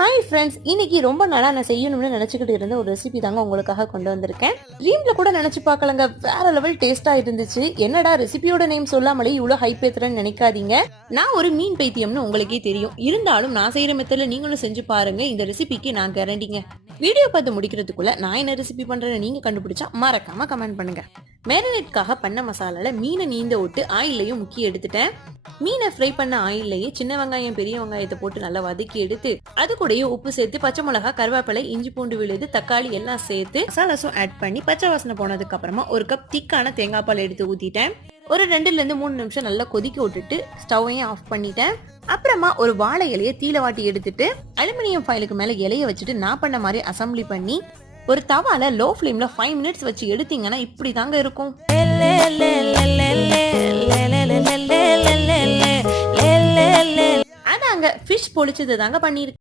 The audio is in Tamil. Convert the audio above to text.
ஹாய் ஃப்ரெண்ட்ஸ், இன்னைக்கு ரொம்ப நாளா நான் செய்யணும்னு நினைச்சுக்கிட்டு இருந்த ஒரு ரெசிபி தாங்க உங்களுக்காக கொண்டு வந்திருக்கேன். ட்ரீம்ல கூட நினைச்சு பார்க்கலங்க, வேற லெவல் டேஸ்டா இருந்துச்சு. என்னடா ரெசிபியோட நேம் சொல்லாமலே இவ்வளவு ஹைப் ஏத்துறேன்னு நினைக்காதீங்க. நான் ஒரு மீன் பைத்தியம்னு உங்களுக்கே தெரியும். இருந்தாலும் நான் செய்யற மெத்தட்ல நீங்களும் செஞ்சு பாருங்க. இந்த ரெசிபிக்கு நான் கேரண்டிங்க. வீடியோ பார்த்து முடிக்கிறதுக்குள்ள நான் என்ன ரெசிபி பண்றேன்னு நீங்க கண்டுபிடிச்சா மறக்காம கமெண்ட் பண்ணுங்க. மேரினேட்காக பண்ண மசாலால மீனை நீந்த விட்டு ஆயிலையும் முக்கி எடுத்துட்டேன். மீனை ஃப்ரை பண்ண ஆயிலையே சின்ன வெங்காயம் பெரிய வெங்காயத்தை போட்டு நல்லா வதக்கி எடுத்து அது கூடயே உப்பு சேர்த்து பச்சை மிளகா கருவேப்பிலை இஞ்சி பூண்டு விழுது தக்காளி எல்லாம் சேர்த்து மசாலாஸும் ஆட் பண்ணி பச்சை வாசனை போனதுக்கு அப்புறமா ஒரு கப் திக்கான தேங்காய் பால் எடுத்து ஊத்திட்டேன். ஒரு 2-3 நிமிஷம் நல்லா கொதிக்க விட்டுட்டு ஸ்டவ்வையும் ஆஃப் பண்ணிட்டேன். அப்புறமா ஒரு வாழை இலையை தீல வாட்டி எடுத்துட்டு அலுமினியம் ஃபைலுக்கு மேல இலைய வச்சுட்டு நான் பண்ண மாதிரி அசம்பிளி பண்ணி ஒரு தவால லோ ஃப்ளேம்ல 5 மினிட்ஸ் வச்சு எடுத்தீங்கன்னா இப்படி தாங்க இருக்கும். அதாங்க ஃபிஷ் பொழிச்சது தாங்க பண்ணிருக்கு.